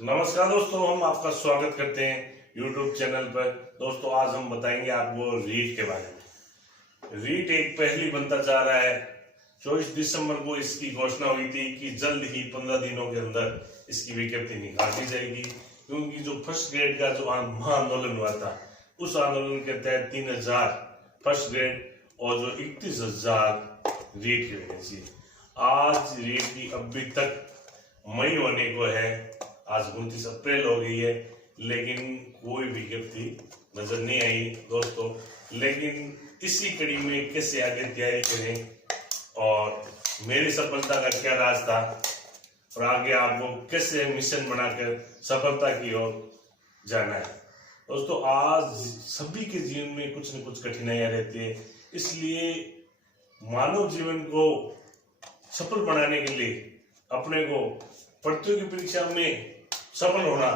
नमस्कार दोस्तों, हम आपका स्वागत करते हैं YouTube चैनल पर। दोस्तों आज हम बताएंगे आपको रीट के बारे में। रीट एक पहली बनता जा रहा है। 24 दिसंबर को इसकी घोषणा हुई थी कि जल्द ही 15 दिनों के अंदर इसकी विज्ञप्ति निकाल दी जाएगी, क्योंकि जो फर्स्ट ग्रेड का जो महाआंदोलन हुआ था उस आंदोलन के तहत 3000 फर्स्ट ग्रेड और जो 31,000 रीट की वैकेंसी। आज रीट की अभी तक मई होने को है, आज 29 अप्रैल हो गई है, लेकिन कोई विज्ञप्ति नजर नहीं आई दोस्तों। लेकिन इसी कड़ी में कैसे आगे तैयारी करें और मेरी सफलता का क्या राज था और आगे आपको कैसे मिशन बनाकर सफलता की ओर जाना है। दोस्तों आज सभी के जीवन में कुछ न कुछ कठिनाइयां रहती है, इसलिए मानव जीवन को सफल बनाने के लिए अपने को प्रतियोगी परीक्षा में सफल होना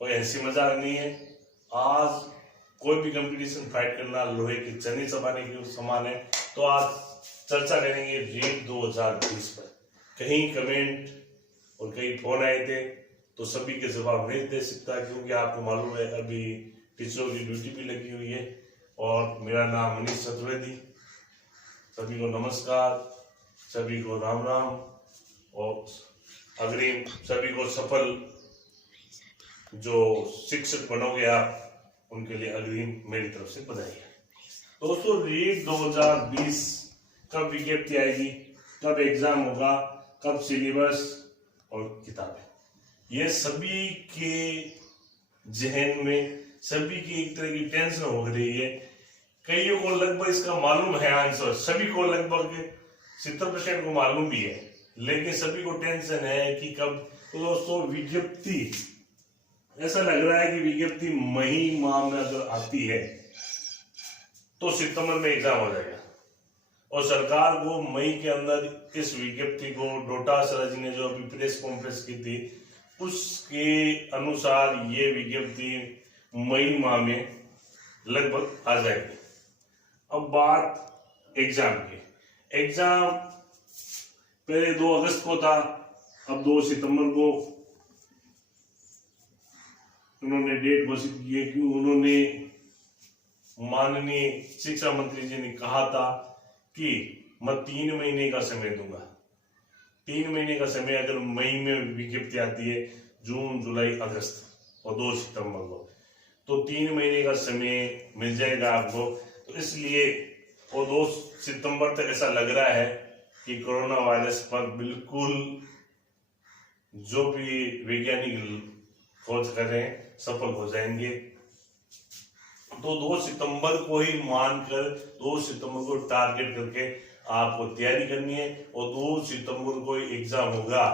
कोई ऐसी मजाक नहीं है। आज कोई भी कंपटीशन फाइट करना लोहे की चनी चबाने के समान है। तो आज चर्चा करेंगे रीट 2020 पर। कहीं कमेंट और कई फोन आए थे तो सभी के जवाब नहीं दे सकता, क्योंकि आपको मालूम है अभी टीचरों की ड्यूटी भी लगी हुई है। और मेरा नाम मनीष चतुर्वेदी। सभी को नमस्कार, सभी को राम राम और अग्रिम सभी को सफल जो शिक्षक बनोगे आप उनके लिए अग्रिम मेरी तरफ से बधाई है। दोस्तों रीट 2020 कब विज्ञप्ति आएगी, कब एग्जाम होगा, कब सिलेबस और किताबें, ये सभी के जहन में सभी की एक तरह की टेंशन हो रही है। कईयों को लगभग इसका मालूम है आंसर, सभी को लगभग 70% को मालूम भी है, लेकिन सभी को टेंशन है कि कब। तो दोस्तों विज्ञप्ति ऐसा लग रहा है कि विज्ञप्ति मई माह में अगर आती है तो सितंबर में एग्जाम हो जाएगा। और सरकार को मई के अंदर इस विज्ञप्ति को डोटासरा जी ने जो अभी प्रेस कॉन्फ्रेंस की थी उसके अनुसार ये विज्ञप्ति मई माह में लगभग आ जाएगी। अब बात एग्जाम की। एग्जाम पहले 2 अगस्त को था, अब 2 सितंबर को उन्होंने डेट घोषित की है। कि उन्होंने माननीय शिक्षा मंत्री जी ने कहा था कि मैं 3 महीने का समय दूंगा। 3 महीने का समय अगर मई में विज्ञप्ति आती है, जून जुलाई अगस्त और 2 सितंबर को, तो 3 महीने का समय मिल जाएगा आपको। तो इसलिए और 2 सितंबर तक ऐसा लग रहा है कि कोरोना वायरस पर बिल्कुल जो भी वैज्ञानिक खोज कर रहे हैं सफल हो जाएंगे। तो 2 सितंबर को ही मानकर 2 सितंबर को टारगेट करके आपको तैयारी करनी है और 2 सितंबर को ही एग्जाम होगा।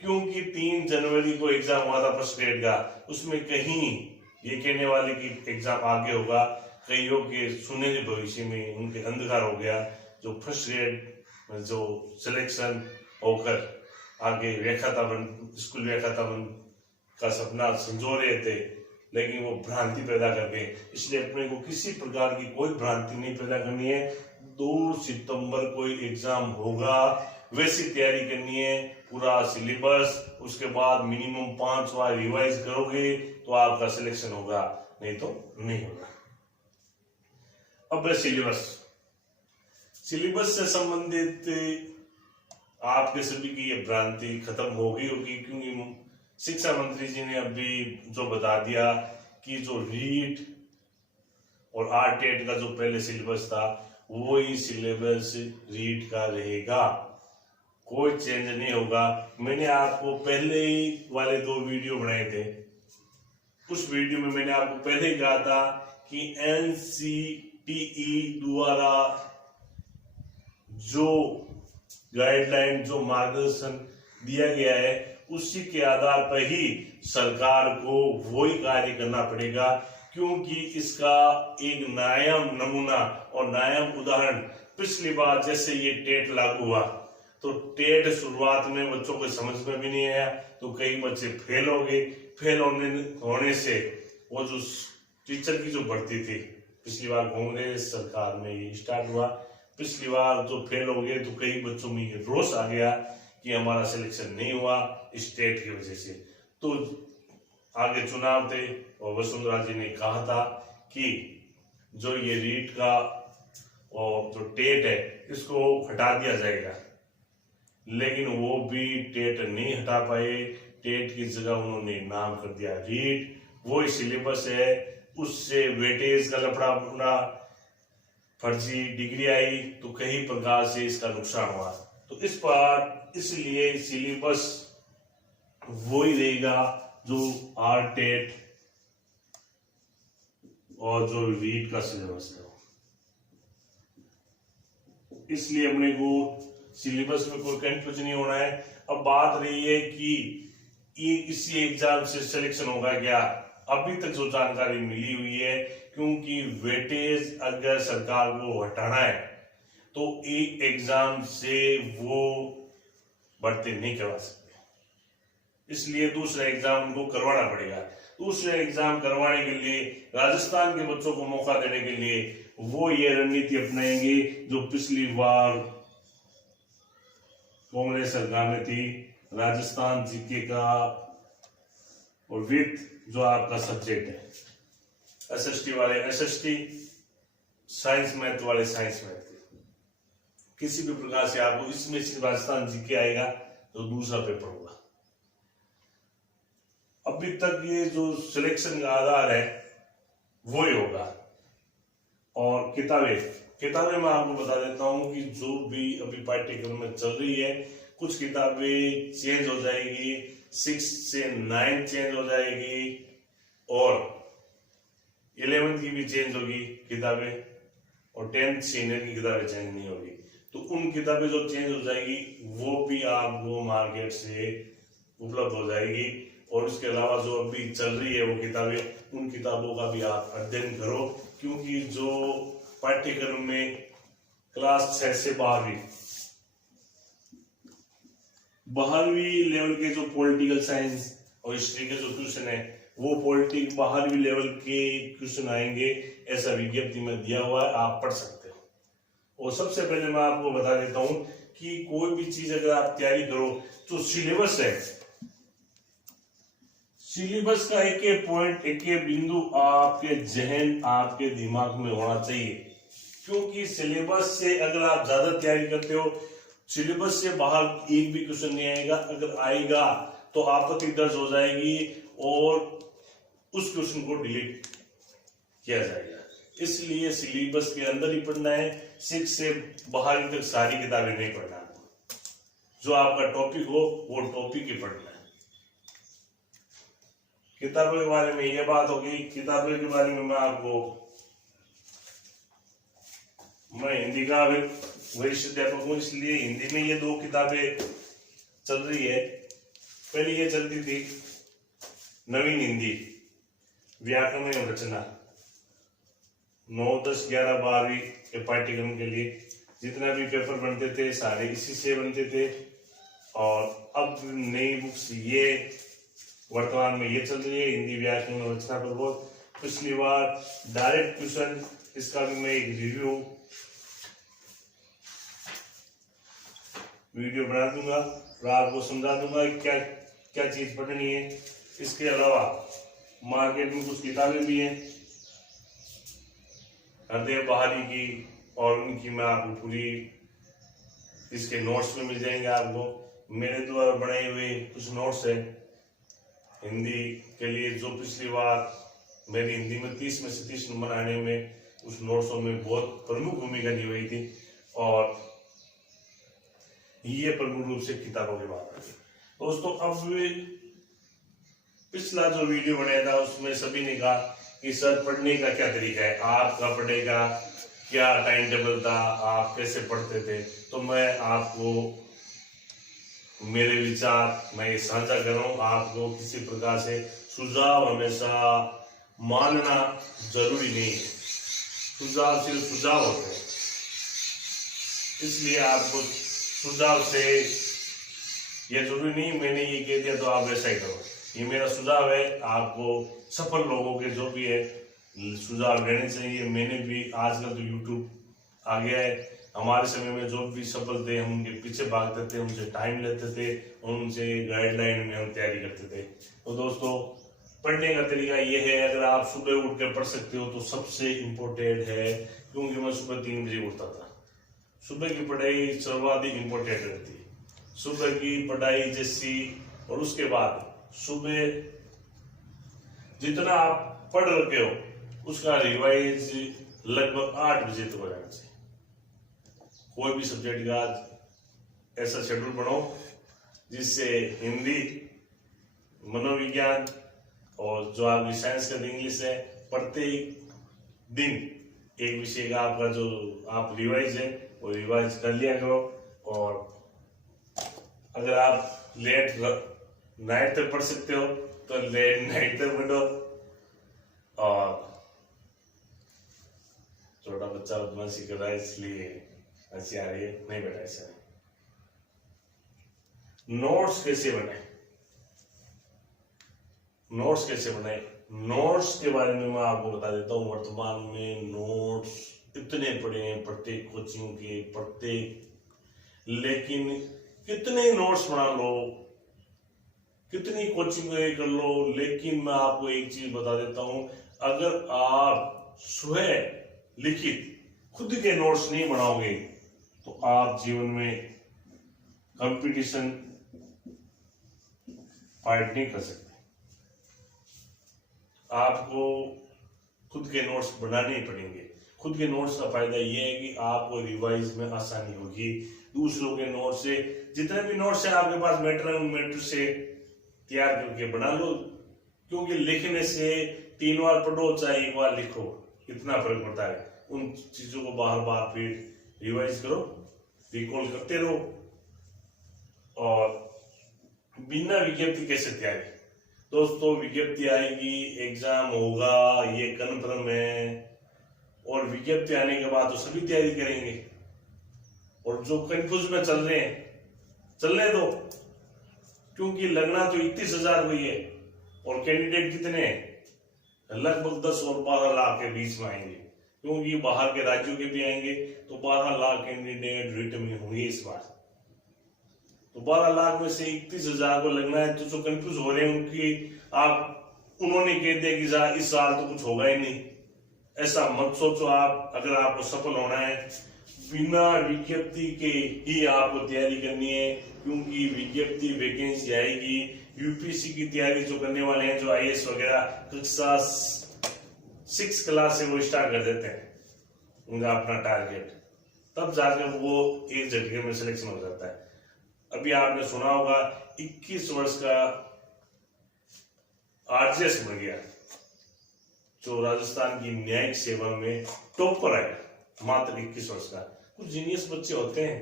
क्योंकि 3 जनवरी को एग्जाम हुआ था फर्स्ट ग्रेड का, उसमें कहीं ये कहने वाले कि एग्जाम आगे होगा। कईयों के सुनहरे भविष्य में उनके अंधकार हो गया। जो फर्स्ट ग्रेड जो सिलेक्शन होकर आगे स्कूल व्याख्याता का सपना संजो रहे थे, लेकिन वो भ्रांति पैदा कर गए। इसलिए अपने को किसी प्रकार की कोई भ्रांति नहीं पैदा करनी है। 2 सितंबर को एग्जाम होगा, वैसी तैयारी करनी है, पूरा सिलेबस, उसके बाद मिनिमम 5 बार रिवाइज करोगे तो आपका सिलेक्शन होगा, नहीं तो नहीं होगा। अब सिलेबस से संबंधित आपके सभी की ये भ्रांति खत्म हो गई होगी, क्योंकि शिक्षा मंत्री जी ने अभी जो बता दिया कि जो रीट और आरटेट का जो पहले सिलेबस था वो ही सिलेबस रीट का रहेगा, कोई चेंज नहीं होगा। मैंने आपको पहले ही वाले 2 वीडियो बनाए थे, उस वीडियो में मैंने आपको पहले ही कहा था कि NCTE द्वारा जो गाइडलाइन जो मार्गदर्शन दिया गया है उसी के आधार पर ही सरकार को वही कार्य करना पड़ेगा। क्योंकि इसका एक नायाम नमूना और नायाम उदाहरण पिछली बार जैसे ये टेट लागू हुआ, तो टेट शुरुआत में बच्चों को समझ में भी नहीं आया, तो कई बच्चे फेल हो गए। फेल होने से वो जो टीचर की जो भर्ती थी पिछली बार कांग्रेस सरकार में ये स्टार्ट हुआ। पिछली बार जो फेल हो गए तो कई बच्चों में ये रोष आ गया कि हमारा सिलेक्शन नहीं हुआ स्टेट की वजह से। तो आगे चुनाव थे और वसुंधरा जी ने कहा था कि जो ये रीट का और जो टेट है इसको हटा दिया जाएगा, लेकिन वो भी टेट नहीं हटा पाए। टेट की जगह उन्होंने नाम कर दिया रीट। वो सिलेबस है, उससे वेटेज का लफड़ा बना, फर्जी डिग्री आई, तो कई प्रकार से इसका नुकसान हुआ। तो इस बार इसलिए सिलेबस वो ही रहेगा जो आर टेट और जो रीट का सिलेबस है। इसलिए अपने को सिलेबस में कोई कंफ्यूजन नहीं होना है। अब बात रही है कि ये इसी एग्जाम से सिलेक्शन होगा क्या, अभी तक जो जानकारी मिली हुई है, क्योंकि वेटेज अगर सरकार को हटाना है तो एक एग्जाम से वो भर्ती नहीं करवा सकते, इसलिए दूसरा एग्जाम उनको करवाना पड़ेगा। दूसरे एग्जाम करवाने के लिए राजस्थान के बच्चों को मौका देने के लिए वो ये रणनीति अपनाएंगे जो पिछली बार कांग्रेस सरकार में थी, राजस्थान जीके का और वित्त जो आपका सब्जेक्ट है, एसएसटी वाले एसएसटी, साइंस मैथ वाले साइंस मैथ। किसी भी प्रकार से आपको इसमें से राजस्थान जीके आएगा तो दूसरा पेपर होगा। अभी तक ये जो सिलेक्शन का आधार है वो ही होगा। और किताबें मैं आपको बता देता हूं कि जो भी अभी पाठ्यक्रम में चल रही है, कुछ किताबें चेंज हो जाएगी, 6 से 9 चेंज हो जाएगी और 11th की भी चेंज होगी किताबें, और 10th सीनियर की किताबें चेंज नहीं होगी। तो उन किताबें जो चेंज हो जाएगी वो भी आपको मार्केट से उपलब्ध हो जाएगी। और उसके अलावा जो अभी चल रही है वो किताबें, उन किताबों का भी आप अध्ययन करो, क्योंकि जो पाठ्यक्रम में क्लास 6 से 12वीं लेवल के जो पॉलिटिकल साइंस और हिस्ट्री के जो क्वेश्चन है वो 12वीं लेवल के क्वेश्चन आएंगे, ऐसा विज्ञप्ति में दिया हुआ है, आप पढ़ सकते हो। और सबसे पहले मैं आपको बता देता हूं कि कोई भी चीज अगर आप तैयारी करो तो सिलेबस है, सिलेबस का एक एक पॉइंट, एक एक बिंदु आपके जहन, आपके दिमाग में होना चाहिए। क्योंकि सिलेबस से अगर आप ज्यादा तैयारी करते हो, सिलेबस से बाहर एक भी क्वेश्चन नहीं आएगा, अगर आएगा तो आपत्ति दर्ज हो जाएगी और उस क्वेश्चन को डिलीट किया जाएगा। इसलिए सिलेबस के अंदर ही पढ़ना है, 6 से बाहर तक सारी किताबें नहीं पढ़ना। जो आपका टॉपिक हो वो टॉपिक ही पढ़ना है। किताबों के बारे में ये बात होगी। किताबों के बारे में मैं हिंदी का वरिष्ठ अध्यापक हूँ, इसलिए हिंदी में ये 2 किताबें चल रही है। पहले ये चलती थी नवीन हिंदी, व्याकरण और रचना, 9, 10, 11, 12वीं के पाठ्यक्रम के लिए जितना भी पेपर बनते थे सारे इसी से बनते थे। और अब नई बुक्स ये वर्तमान में ये चल रही है, हिंदी व्याकरण और रचना पर बहुत। पिछली बार डायरेक्ट क्वेश्चन, इसका भी मैं एक रिव्यू वीडियो बना दूंगा और आपको समझा दूंगा कि क्या क्या चीज पढ़नी है। इसके अलावा मार्केट में कुछ किताबें भी हैं हृदय बहाली की, और उनकी मैं आपको पूरी इसके नोट्स में मिल जाएंगे। आपको मेरे द्वारा बनाए हुए कुछ नोट्स है हिंदी के लिए, जो पिछली बार मेरी हिंदी में 30 में से 30 नंबर आने में उस नोट्सों में बहुत प्रमुख भूमिका निभाई थी। और ये प्रमुख रूप से किताबों की बात है। दोस्तों, अब पिछला जो वीडियो बनाया था उसमें सभी ने कहा कि सर पढ़ने का क्या तरीका है, आपका पढ़ने का क्या टाइम टेबल था, आप कैसे पढ़ते थे। तो मैं आपको मेरे विचार मैं साझा कर रहा हूँ। आपको किसी प्रकार से सुझाव हमेशा मानना जरूरी नहीं है, सुझाव सिर्फ सुझाव होते हैं, इसलिए आपको सुझाव से ये जरूरी नहीं मैंने ये कह दिया तो आप वैसा ही करो। ये मेरा सुझाव है, आपको सफल लोगों के जो भी है सुझाव लेने चाहिए। मैंने भी आजकल तो यूट्यूब आ गया है, हमारे समय में जो भी सफल थे हम उनके पीछे भागते थे, उनसे टाइम लेते थे, उनसे गाइडलाइन में हम तैयारी करते थे। तो दोस्तों पढ़ने का तरीका ये है, अगर आप सुबह उठ कर पढ़ सकते हो तो सबसे इम्पोर्टेंट है, क्योंकि मैं सुबह 3 बजे उठता था। सुबह की पढ़ाई सर्वाधिक इम्पोर्टेंट रहती है, सुबह की पढ़ाई जैसी। और उसके बाद सुबह जितना आप पढ़ रखे हो उसका रिवाइज लगभग 8 बजे तक हो जाना चाहिए। कोई भी सब्जेक्ट का ऐसा शेड्यूल बनाओ जिससे हिंदी, मनोविज्ञान और जो आपकी साइंस का इंग्लिश है, प्रत्येक दिन एक विषय का आपका जो आप रिवाइज है वो रिवाइज कर लिया करो। और अगर आप लेट नाइट तक पढ़ सकते हो तो लेट नाइट तक पढ़ो। और छोटा बच्चा बदमाशी कर रहा है इसलिए हंसी आ रही है, नहीं बेटा ऐसा नहीं। नोट्स कैसे बनाए, नोट्स कैसे बनाए, नोट्स के बारे में मैं आपको बता देता हूँ। वर्तमान में नोट्स इतने पड़े हैं प्रत्येक कोचिंग के, प्रत्येक, लेकिन कितने नोट्स बना लो, कितनी कोचिंग कर लो, लेकिन मैं आपको एक चीज बता देता हूं, अगर आप स्वयं लिखित खुद के नोट्स नहीं बनाओगे तो आप जीवन में कंपटीशन फाइट नहीं कर सकते। आपको खुद के नोट्स बनाने ही पड़ेंगे। खुद के नोट्स का फायदा यह है कि आपको रिवाइज में आसानी होगी। दूसरों के नोट्स से, जितने भी नोट्स है आपके पास मैटर है, उन मैटर से तैयार करके बना लो, क्योंकि लिखने से 3 बार पढ़ो चाहे 1 बार लिखो, इतना फर्क पड़ता है। उन चीजों को बार बार फिर रिवाइज करो, रिकॉल करते रहो। और बिना विज्ञप्ति कैसे तैयारी, दोस्तों विज्ञप्ति आएगी, एग्जाम होगा, ये कन्फर्म है। और विज्ञप्ति आने के बाद तो सभी तैयारी करेंगे। और जो कंफ्यूज में चल रहे हैं चलने दो, क्योंकि लगना तो 31,000 हुई है और कैंडिडेट कितने हैं, लगभग 10 और 12 लाख के बीच में आएंगे, क्योंकि बाहर के राज्यों के भी आएंगे। तो 12 लाख कैंडिडेट रिटर्न में होंगे इस बार। तो 12 लाख में से 31,000 को लगना है। तो जो कंफ्यूज हो रहे हैं उनकी, उन्होंने कह दिया कि इस साल तो कुछ होगा ही नहीं, ऐसा मत सोचो। आप अगर आपको सफल होना है, बिना विज्ञप्ति के ही आपको तैयारी करनी है, क्योंकि विज्ञप्ति वैकेंसी आएगी। यूपीएससी की तैयारी जो करने वाले हैं, जो आईएएस वगैरह, कक्षा 6 क्लास से वो स्टार्ट कर देते हैं उनका अपना टारगेट, तब जाकर वो एक झटके में सिलेक्शन हो जाता है। अभी आपने सुना होगा 21 वर्ष का आरजेएस बन गया, जो राजस्थान की न्यायिक सेवा में टॉपर है, मात्र 21 वर्ष का। कुछ जीनियस बच्चे होते हैं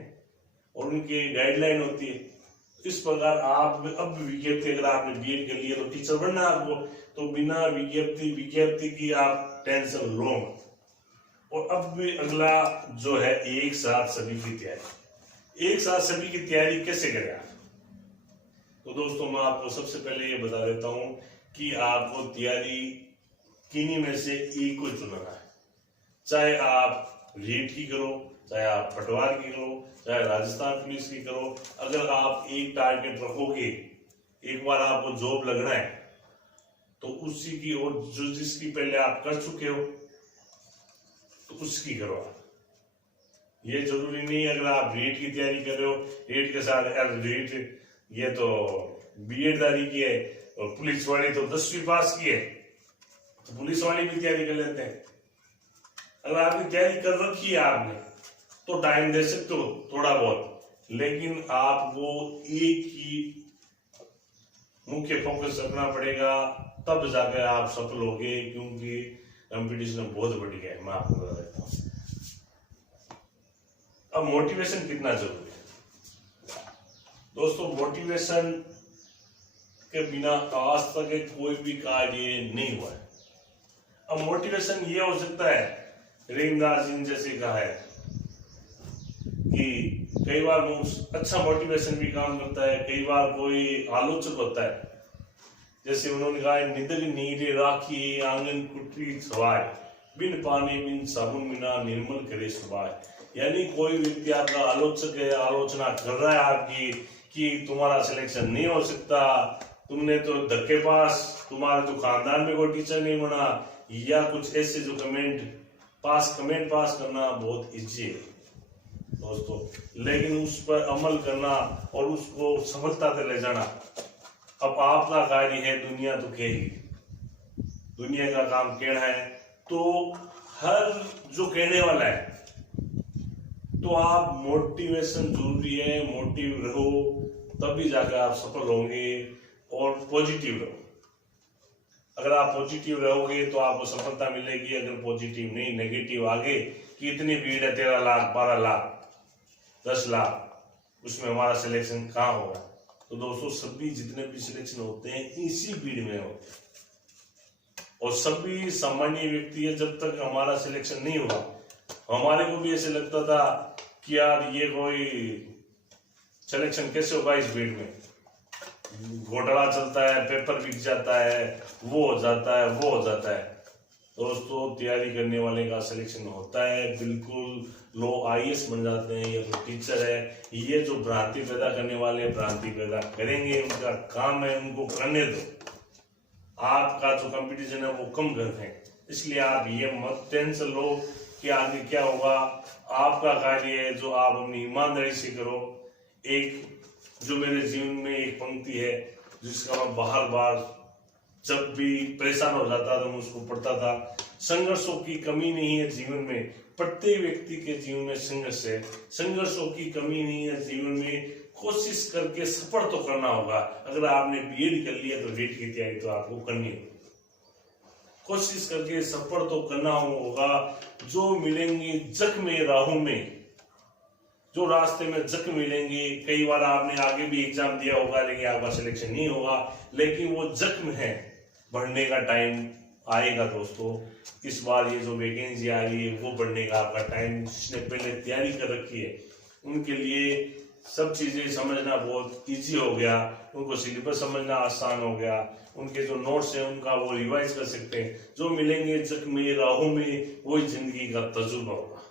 और उनकी गाइडलाइन होती है। इस प्रकार आप अब विज्ञप्ति, अगर आपने बीएड कर लिया तो टीचर बनना आपको, तो बिना विज्ञप्ति की आप टेंशन लो। और अब भी अगला जो है, एक साथ सभी की तैयारी। एक साथ सभी की तैयारी कैसे करें आप? तो दोस्तों मैं आपको सबसे पहले ये बता देता हूं कि आपको तैयारी किन्हीं में से एक को चुनना है। चाहे आप रीट की करो, चाहे आप पटवार की करो, चाहे राजस्थान पुलिस की करो। अगर आप एक टारगेट रखोगे, एक बार आपको जॉब लगना है, तो उसी की, और जो जिसकी पहले आप कर चुके हो तो उसकी करो आप। ये जरूरी नहीं अगर आप रीट की तैयारी कर रहे हो, रीट के साथ रीट ये तो बीएड दारी की है, और पुलिस वाली तो 10वीं पास की है, तो पुलिस वाली भी तैयारी कर लेते हैं। अगर आपकी तैयारी कर रखी है आपने, तो टाइम दे सकते हो थोड़ा बहुत, लेकिन आपको एक ही मुख्य फोकस रखना पड़ेगा, तब जाकर आप सफल होगे। क्योंकि कंपटीशन बहुत बढ़ गया है, मैं आपको बता देता हूँ। अब मोटिवेशन कितना जरूरी है दोस्तों? मोटिवेशन के बिना आज तक कोई भी कार्य नहीं हुआ है। अब मोटिवेशन ये हो सकता है, रविंद्रनाथ जी ने जैसे कहा है कि कई बार अच्छा मोटिवेशन भी काम करता है, कई बार कोई आलोचक होता है। जैसे उन्होंने कहा, निदर नीरे राखी आंगन कुटी छवाए, बिन पानी बिन साबुन बिना निर्मल करे सुबाय। यानी कोई व्यक्ति आपका आलोचक है, आलोचना कर रहा है आपकी कि तुम्हारा सिलेक्शन नहीं हो सकता, तुमने तो धक्के पास, तुम्हारे तो खानदान में कोई टीचर नहीं बना, या कुछ ऐसे जो कमेंट पास करना बहुत इजी है दोस्तों, लेकिन उस पर अमल करना और उसको सफलता तक ले जाना अब आपका कार्य है। दुनिया तो कहेगी, दुनिया का काम कहना है, तो हर जो कहने वाला है, तो आप मोटिवेशन जरूरी है, मोटिव रहो, तभी जाकर आप सफल होंगे। और पॉजिटिव रहो, अगर आप पॉजिटिव रहोगे तो आपको सफलता मिलेगी। अगर पॉजिटिव नहीं, नेगेटिव आगे कि इतनी भीड़ है, 13 लाख 12 लाख 10 लाख, उसमें हमारा सिलेक्शन कहाँ होगा। तो दोस्तों सभी जितने भी सिलेक्शन होते हैं इसी भीड़ में होते हैं, और सभी सामान्य व्यक्ति है। जब तक हमारा सिलेक्शन नहीं हुआ, हमारे को भी ऐसे लगता था कि यार ये कोई सिलेक्शन कैसे होगा, इस भीड़ में घोटाला चलता है, पेपर बिक जाता है, वो हो जाता है, वो हो जाता है। दोस्तों तैयारी करने वाले का सिलेक्शन होता है, बिल्कुल लोग IAS बन जाते हैं, या कोई टीचर है। ये जो भ्रांति पैदा करने वाले भ्रांति पैदा करेंगे, उनका काम है, उनको करने दो। आपका जो कंपटीशन है वो कम कर दें, इसलिए आप ये मत टेंशन लो कि आगे क्या होगा। आपका कार्य है जो आप अपनी ईमानदारी से करो। एक जो मेरे जीवन में एक पंक्ति है जिसका मैं बार बार जब भी परेशान हो जाता था मैं उसको पढ़ता था, संघर्षों की कमी नहीं है जीवन में, प्रत्येक व्यक्ति के जीवन में संघर्ष है, संघर्षों की कमी नहीं है जीवन में, कोशिश करके सफल तो करना होगा। अगर आपने BEd कर लिया तो रीट की तैयारी तो आपको करनी है, कोशिश करके सफल तो करना होगा। जो मिलेंगे जख्म राहों में, जो रास्ते में जख्म मिलेंगे, कई बार आपने आगे भी एग्जाम दिया होगा लेकिन आपका सिलेक्शन नहीं होगा, लेकिन वो जख्म है, बढ़ने का टाइम आएगा दोस्तों। इस बार ये जो वैकेंसी आ रही है वो बढ़ने का आपका टाइम, जिसने पहले तैयारी कर रखी है उनके लिए सब चीजें समझना बहुत इजी हो गया, उनको सिलेबस समझना आसान हो गया, उनके जो नोट्स हैं उनका वो रिवाइज कर सकते हैं। जो मिलेंगे जख्म राहों में, वही जिंदगी का तजुर्बा होगा,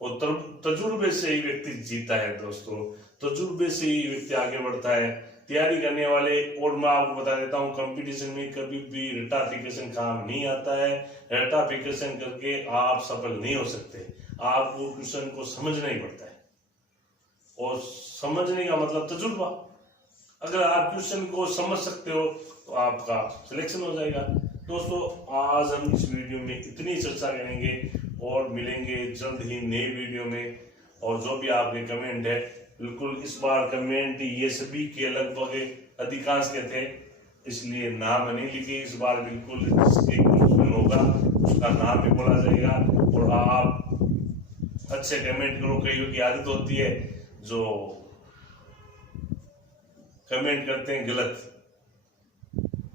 और तजुर्बे से ही व्यक्ति जीता है दोस्तों, तजुर्बे से ही व्यक्ति आगे बढ़ता है। तैयारी करने वाले, और मैं आपको बता देता हूँ, कंपटीशन में कभी भी रटाफिकेशन काम नहीं आता है। रटाफिकेशन करके आप सफल नहीं हो सकते, आपको क्वेश्चन को समझना ही पड़ता है, और समझने का मतलब तजुर्बा। अगर आप क्वेश्चन को समझ सकते हो तो आपका सिलेक्शन हो जाएगा। दोस्तों आज हम इस वीडियो में इतनी चर्चा करेंगे, और मिलेंगे जल्द ही नए वीडियो में। और जो भी आपके कमेंट है, बिल्कुल इस बार कमेंट ये सभी के लगभग अधिकांश के थे, इसलिए नाम नहीं लिखे इस बार। बिल्कुल जिसके क्वेश्चन होगा उसका नाम भी बोला जाएगा, और आप अच्छे कमेंट करो। कईयों की आदत होती है जो कमेंट करते हैं गलत,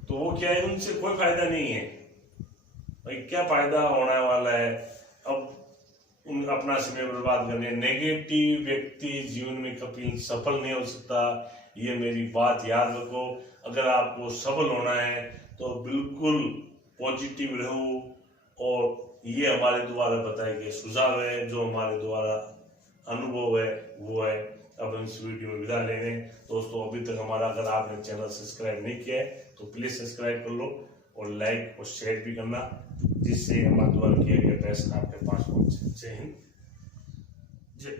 तो वो क्या है, उनसे कोई फायदा नहीं है भाई, क्या फायदा होने वाला है अब उन अपना समय बर्बाद करने। नेगेटिव व्यक्ति जीवन में कभी सफल नहीं हो सकता, ये मेरी बात याद रखो। अगर आपको सफल होना है तो बिल्कुल पॉजिटिव रहो, और ये हमारे द्वारा बताए गए सुझाव है, जो हमारे द्वारा अनुभव है वो है। अब हम इस वीडियो में विदा लेंगे दोस्तों। अभी तक हमारा, अगर आपने चैनल सब्सक्राइब नहीं किया है तो प्लीज सब्सक्राइब कर लो, और लाइक और शेयर भी करना, जिससे हमारे द्वारा किए गए प्रयास आपके पास पहुंचे। जय हिंद, जय